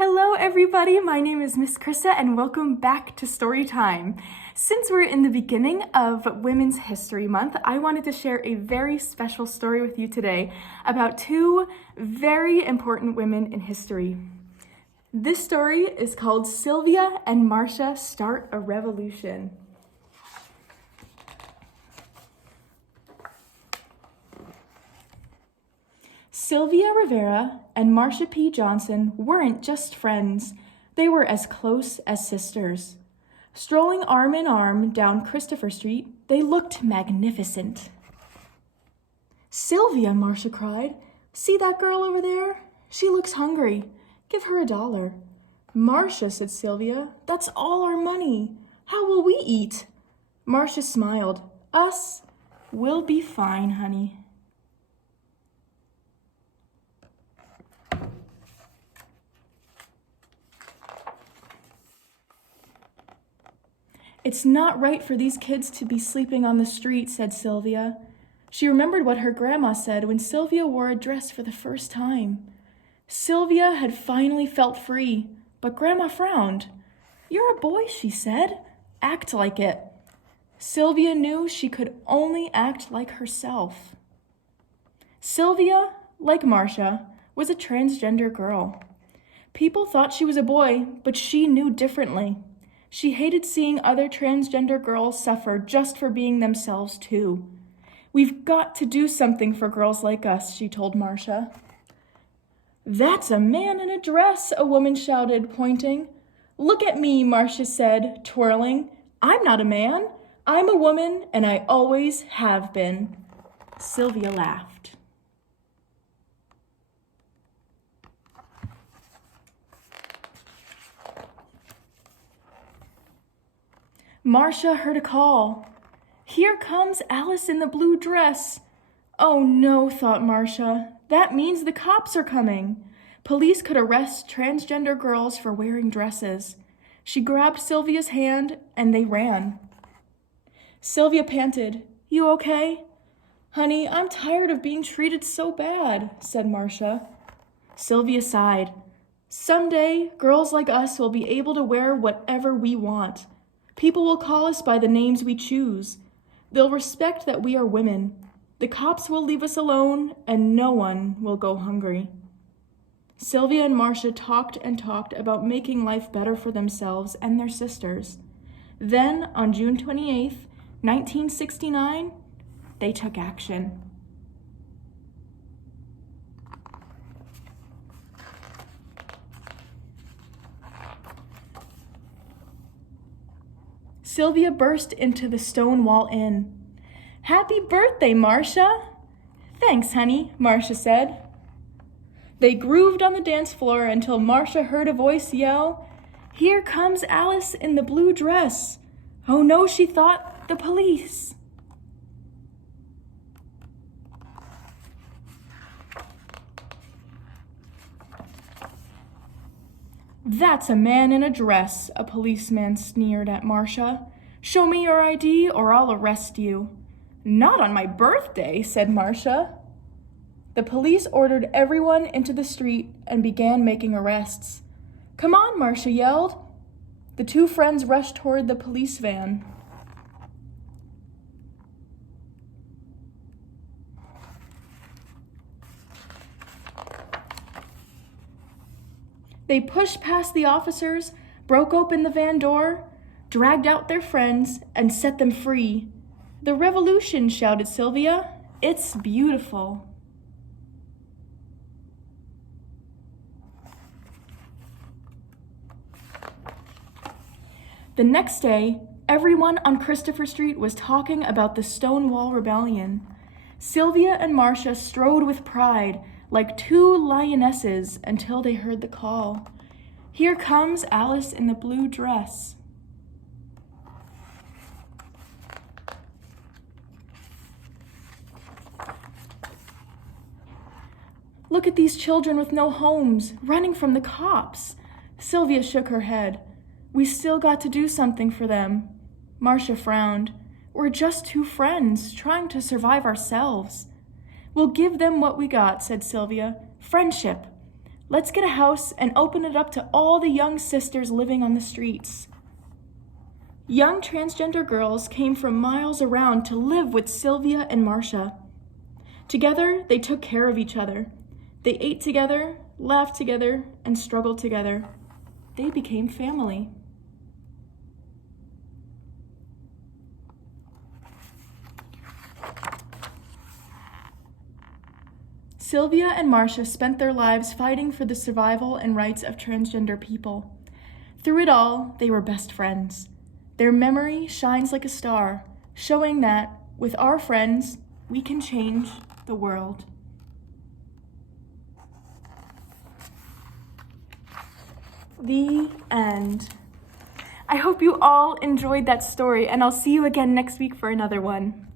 Hello everybody, my name is Miss Christa and welcome back to Story Time. Since we're in the beginning of Women's History Month, I wanted to share a very special story with you today about two very important women in history. This story is called Sylvia and Marcia Start a Revolution. Sylvia Rivera and Marcia P. Johnson weren't just friends, they were as close as sisters. Strolling arm in arm down Christopher Street, they looked magnificent. "Sylvia," Marcia cried, "see that girl over there? She looks hungry. Give her $1. "Marcia," said Sylvia, "that's all our money. How will we eat?" Marcia smiled. "Us? We'll be fine, honey." "It's not right for these kids to be sleeping on the street," said Sylvia. She remembered what her grandma said when Sylvia wore a dress for the first time. Sylvia had finally felt free, but Grandma frowned. "You're a boy," she said. "Act like it." Sylvia knew she could only act like herself. Sylvia, like Marcia, was a transgender girl. People thought she was a boy, but she knew differently. She hated seeing other transgender girls suffer just for being themselves too. "We've got to do something for girls like us," she told Marcia. "That's a man in a dress," a woman shouted, pointing. "Look at me," Marcia said, twirling. "I'm not a man. I'm a woman, and I always have been." Sylvia laughed. Marcia heard a call. "Here comes Alice in the blue dress." "Oh no," thought Marcia. "That means the cops are coming." Police could arrest transgender girls for wearing dresses. She grabbed Sylvia's hand and they ran. Sylvia panted. "You okay?" "Honey, I'm tired of being treated so bad," said Marcia. Sylvia sighed. "Someday, girls like us will be able to wear whatever we want. People will call us by the names we choose. They'll respect that we are women. The cops will leave us alone, and no one will go hungry." Sylvia and Marcia talked and talked about making life better for themselves and their sisters. Then, on June 28th, 1969, they took action. Sylvia burst into the Stonewall Inn. "Happy birthday, Marcia!" "Thanks, honey," Marcia said. They grooved on the dance floor until Marcia heard a voice yell, "Here comes Alice in the blue dress." Oh no, she thought, the police. "That's a man in a dress," a policeman sneered at Marcia. "Show me your ID or I'll arrest you." "Not on my birthday," said Marcia. The police ordered everyone into the street and began making arrests. "Come on," Marcia yelled. The two friends rushed toward the police van. They pushed past the officers, broke open the van door, dragged out their friends, and set them free. "The revolution," shouted Sylvia. "It's beautiful." The next day, everyone on Christopher Street was talking about the Stonewall Rebellion. Sylvia and Marcia strode with pride, like two lionesses, until they heard the call. "Here comes Alice in the blue dress." "Look at these children with no homes, running from the cops." Sylvia shook her head. "We still got to do something for them." Marcia frowned. "We're just two friends, trying to survive ourselves." "We'll give them what we got," said Sylvia. "Friendship. Let's get a house and open it up to all the young sisters living on the streets. Young transgender girls came from miles around to live with Sylvia and Marcia. Together, they took care of each other. They ate together, laughed together, and struggled together. They became family. Sylvia and Marcia spent their lives fighting for the survival and rights of transgender people. Through it all, they were best friends. Their memory shines like a star, showing that, with our friends, we can change the world. The end. I hope you all enjoyed that story, and I'll see you again next week for another one.